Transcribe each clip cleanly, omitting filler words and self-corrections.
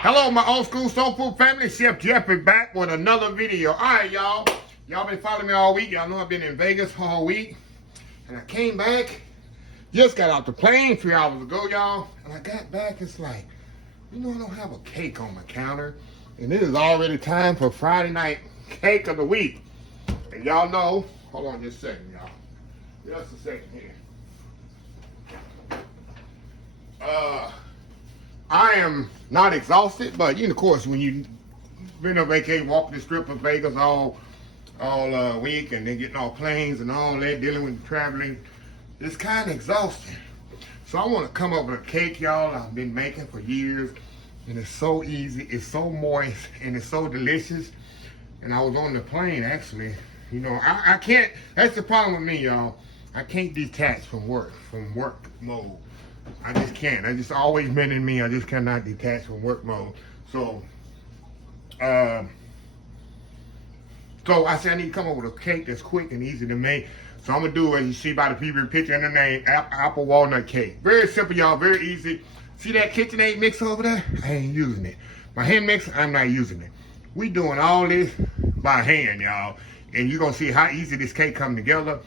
Hello, my old school soul food family. Chef Jeffrey back with another video. All right, y'all. Y'all been following me all week. Y'all know I've been in Vegas all week. And I came back. Just got off the plane 3 hours ago, y'all. And I got back. It's like, I don't have a cake on my counter. And it is already time for Friday night cake of the week. And y'all know, hold on just a second, y'all. Just a second here. I am not exhausted, but of course, when you've been on vacation, walking the strip of Vegas all week, and then getting off planes and all that, dealing with traveling, it's kind of exhausting. So I want to come up with a cake, y'all, I've been making for years, and it's so easy, it's so moist, and it's so delicious. And I was on the plane, actually. I can't, that's the problem with me, y'all. I can't detach from work mode. I just can't. I just always been in me. I just cannot detach from work mode. So I said I need to come up with a cake that's quick and easy to make. So I'm gonna do, as you see by the previous picture and the name, apple walnut cake. Very simple, y'all. Very easy. See that KitchenAid mixer over there? I ain't using it. My hand mixer, I'm not using it. We doing all this by hand, y'all. And you're gonna see how easy this cake come together.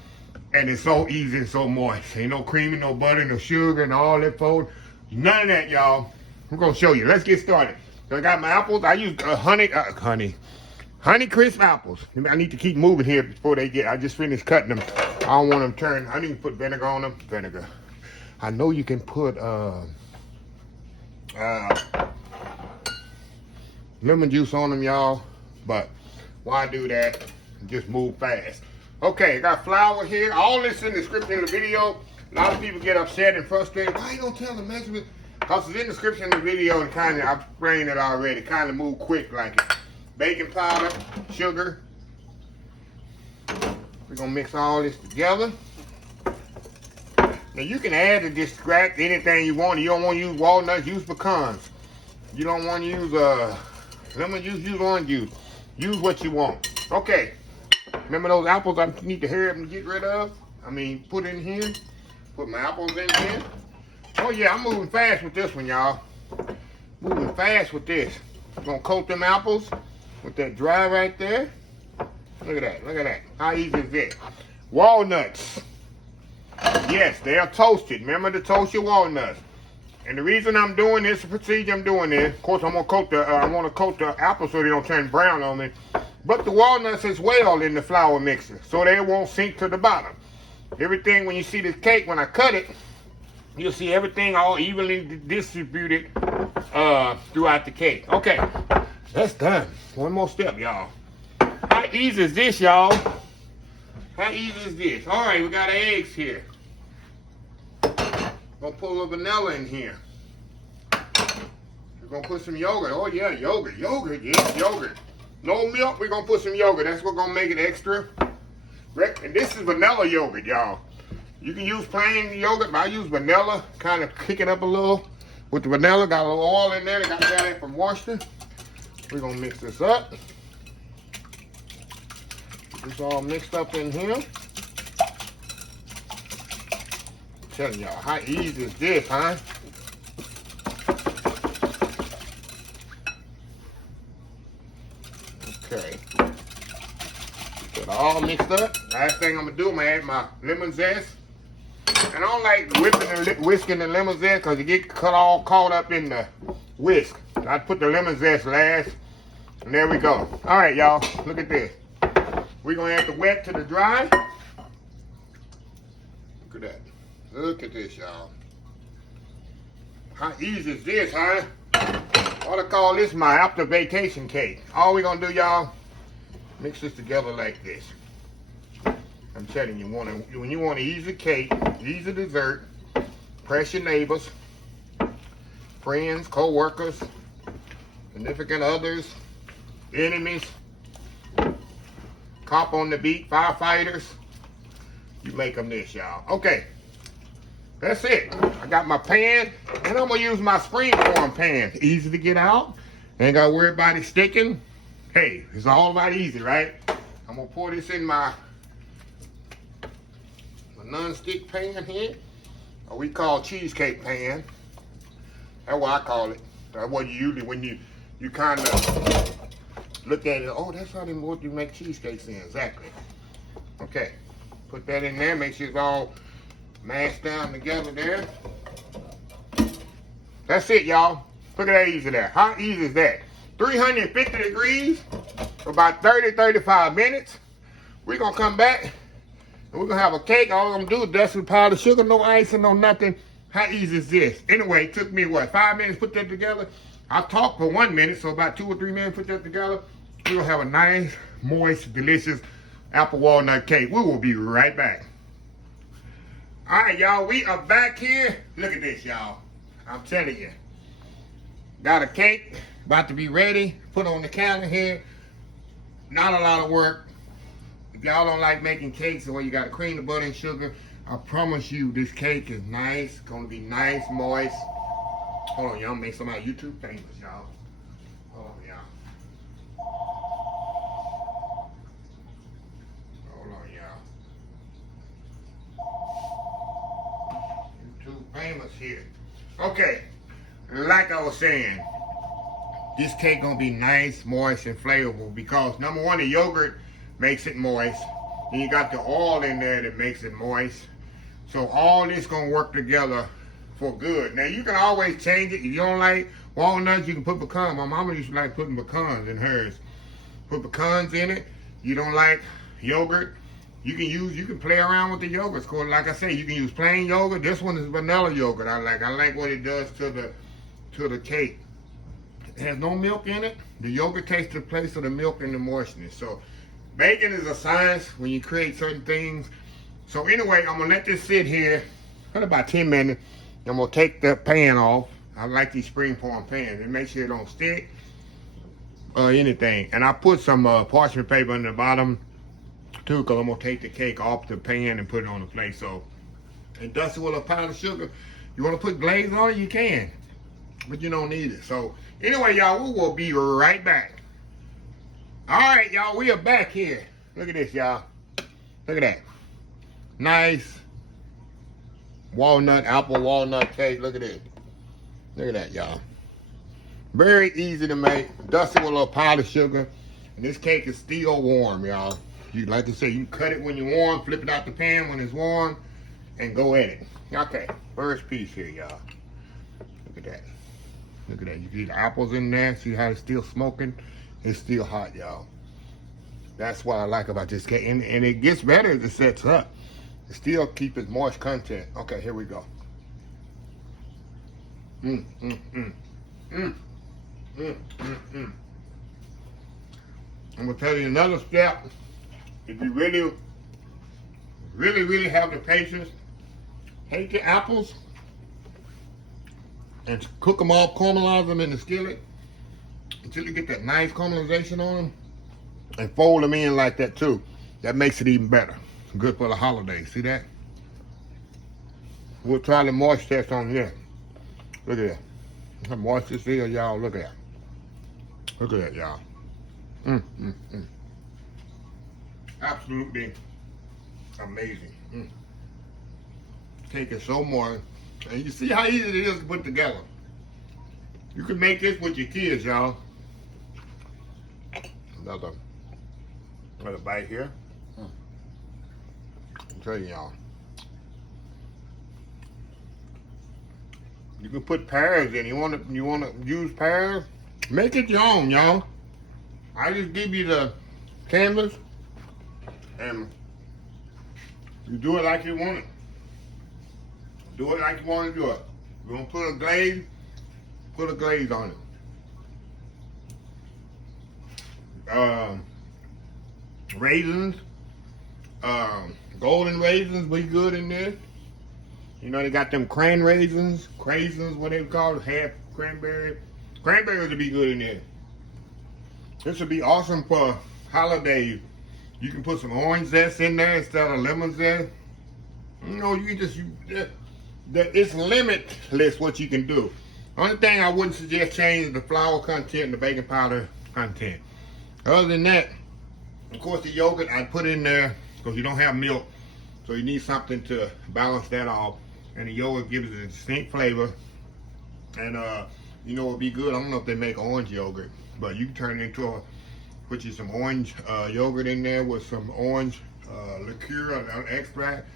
And it's so easy and so moist. Ain't no cream, no butter, no sugar, and all that fold. None of that, y'all. I'm gonna show you. Let's get started. So I got my apples. I use honey crisp apples. I need to keep moving here before they get. I just finished cutting them. I don't want them turned. I need to put vinegar on them. Vinegar. I know you can put lemon juice on them, y'all. But why do that? Just move fast. Okay, I got flour here. All this in the description of the video. A lot of people get upset and frustrated. Why you don't tell the measurement? Because it's in the description of the video, and kind of, I've explained it already. Kind of move quick like it. Baking powder, sugar. We're going to mix all this together. Now you can add to this scratch anything you want. You don't want to use walnuts, use pecans. You don't want to use lemon juice, use orange juice. Use what you want. Okay. Remember those apples I need to hurry up and get rid of? Put in here. Put my apples in here. Oh yeah, I'm moving fast with this one, y'all. Moving fast with this. I'm gonna coat them apples with that dry right there. Look at that, look at that. How easy is it? Walnuts. Yes, they are toasted. Remember to toast your walnuts. And the reason I'm doing this, the procedure I'm doing this, of course I want to coat the apples so they don't turn brown on me. But the walnuts as well in the flour mixer, so they won't sink to the bottom. Everything, when you see this cake, when I cut it, you'll see everything all evenly distributed throughout the cake. Okay, that's done. One more step, y'all. How easy is this, y'all? How easy is this? All right, we got our eggs here. Gonna put a little vanilla in here. We're gonna put some yogurt. Oh yeah, yogurt, yes, yogurt. No milk, we're gonna put some yogurt. That's what's gonna make it extra. And this is vanilla yogurt, y'all. You can use plain yogurt, but I use vanilla. Kind of kick it up a little with the vanilla. Got a little oil in there. Got that from Washington. We're gonna mix this up. Get this all mixed up in here. I'm telling y'all, how easy is this, huh? Okay, get it all mixed up. Last thing I'm gonna do, I'm gonna add my lemon zest. And I don't like whisking the lemon zest because you get caught up in the whisk. I put the lemon zest last, and there we go. All right, y'all, look at this. We're gonna add the wet to the dry. Look at that. Look at this, y'all. How easy is this, huh? I ought to call this my after vacation cake. All we're gonna do, y'all, mix this together like this. I'm telling you, when you want an easy cake, easy dessert, press your neighbors, friends, co-workers, significant others, enemies, cop on the beat, firefighters, you make them this, y'all. Okay. That's it. I got my pan, and I'm gonna use my springform pan. Easy to get out. Ain't gotta worry about it sticking. Hey, it's all about easy, right? I'm gonna pour this in my non-stick pan here, or we call cheesecake pan. That's what I call it. That's what you usually, when you kind of look at it, oh, that's how they what you make cheesecakes in, exactly. Okay, put that in there, make sure it's all mashed down together there. That's it, y'all. Look at that easy there. How easy is that? 350 degrees for about 30-35 minutes. We're gonna come back and we're gonna have a cake. All I'm gonna do is dust with powdered sugar, no icing, no nothing. How easy is this? Anyway, it took me what, 5 minutes to put that together? I talked for 1 minute, so about 2 or 3 minutes to put that together. We're gonna have a nice, moist, delicious apple walnut cake. We will be right back. All right, y'all, we are back here. Look at this, y'all. I'm telling you. Got a cake, about to be ready. Put on the counter here. Not a lot of work. If y'all don't like making cakes or you got to cream the butter and sugar, I promise you this cake is nice. It's gonna be nice, moist. Hold on, y'all, make somebody YouTube famous, y'all. Hold on, y'all. Hold on, y'all. YouTube famous here. Okay, like I was saying, this cake gonna be nice, moist, and flavorful because number one, the yogurt makes it moist. And you got the oil in there that makes it moist. So all this gonna work together for good. Now you can always change it. If you don't like walnuts, you can put pecans. My mama used to like putting pecans in hers. Put pecans in it. You don't like yogurt, you can play around with the yogurts. Cause like I say, you can use plain yogurt. This one is vanilla yogurt. I like what it does to the cake. It has no milk in it. The yogurt takes the place of the milk and the moistness. So baking is a science when you create certain things. So anyway, I'm gonna let this sit here for about 10 minutes. I'm gonna take the pan off. I like these springform pans. And make sure it don't stick or anything. And I put some parchment paper on the bottom too, because I'm gonna take the cake off the pan and put it on the plate. So, and dust it with a powdered sugar. You wanna put glaze on it, you can. But you don't need it. So anyway, y'all, we will be right back. All right, y'all, we are back here. Look at this, y'all. Look at that. Nice walnut, apple walnut cake. Look at this. Look at that, y'all. Very easy to make. Dust it with a little powdered sugar. And this cake is still warm, y'all. You, like I say, you can cut it when you're warm, flip it out the pan when it's warm, and go at it. Okay, first piece here, y'all. Look at that. Look at that. You see the apples in there. See how it's still smoking? It's still hot, y'all. That's what I like about this cake. And it gets better as it sets up. It still keeps its moist content. Okay, here we go. I'm gonna tell you another step. If you really have the patience, take the apples and cook them all, caramelize them in the skillet until you get that nice caramelization on them, and fold them in like that too. That makes it even better. Good for the holidays. See that? We'll try the moist test on here. Look at that. How moist this is, y'all. Look at that. Look at that, y'all. Absolutely amazing. Cake is so moist. And you see how easy it is to put together. You can make this with your kids, y'all. Another bite here. I'll tell you, y'all. You can put pears in. You wanna use pears? Make it your own, y'all. I just give you the canvas and you do it like you want it. Do it like you want to do it. You want to put a glaze on it. Raisins, golden raisins be good in this. You know, they got them craisins, what they call it, half cranberry. Cranberries would be good in there. This would be awesome for holidays. You can put some orange zest in there instead of lemon zest. You know, you can just, it's limitless what you can do. Only thing I wouldn't suggest change is the flour content and the baking powder content. Other than that, of course the yogurt I put in there because you don't have milk. So you need something to balance that off. And the yogurt gives it a distinct flavor. And You know, it'd be good. I don't know if they make orange yogurt, but you can turn it into put you some orange yogurt in there with some orange liqueur or extract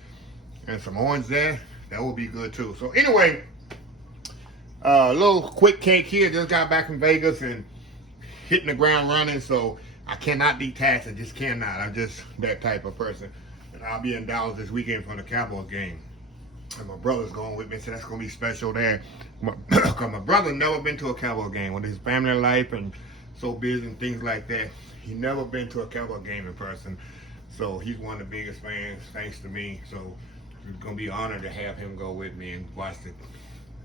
and some orange zest. That would be good too. So anyway, a little quick cake here. Just got back from Vegas and hitting the ground running, so I cannot detach. I just cannot. I'm just that type of person. And I'll be in Dallas this weekend for the Cowboys game. And my brother's going with me, so that's going to be special there. Because my brother never been to a Cowboy game with his family life and so busy and things like that. He never been to a Cowboy game in person. So he's one of the biggest fans, thanks to me. So it's going to be an honor to have him go with me and watch the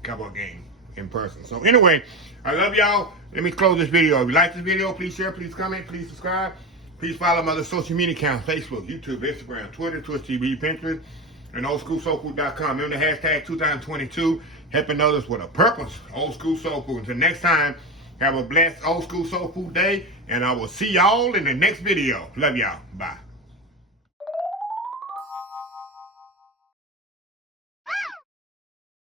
Cowboy game in person. So anyway, I love y'all. Let me close this video. If you like this video, please share, please comment, please subscribe. Please follow my other social media accounts: Facebook, YouTube, Instagram, Twitter, Twitch TV, Pinterest, and oldschoolsoulfood.com. Remember the hashtag 2022, helping others with a purpose. Old School Soul Food. Until next time, have a blessed Old School Soul Food day, and I will see y'all in the next video. Love y'all. Bye.